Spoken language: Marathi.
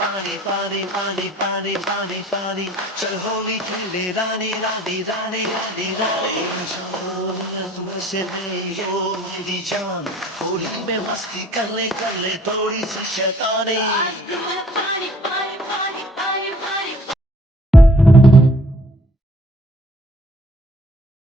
पानी पानी पानी पानी पानी पानी चल होली खेले रानी रानी रानी रानी रानी से नहीं हो मेरी जान होली में मस्ती कर ले थोड़ी सी शैतानी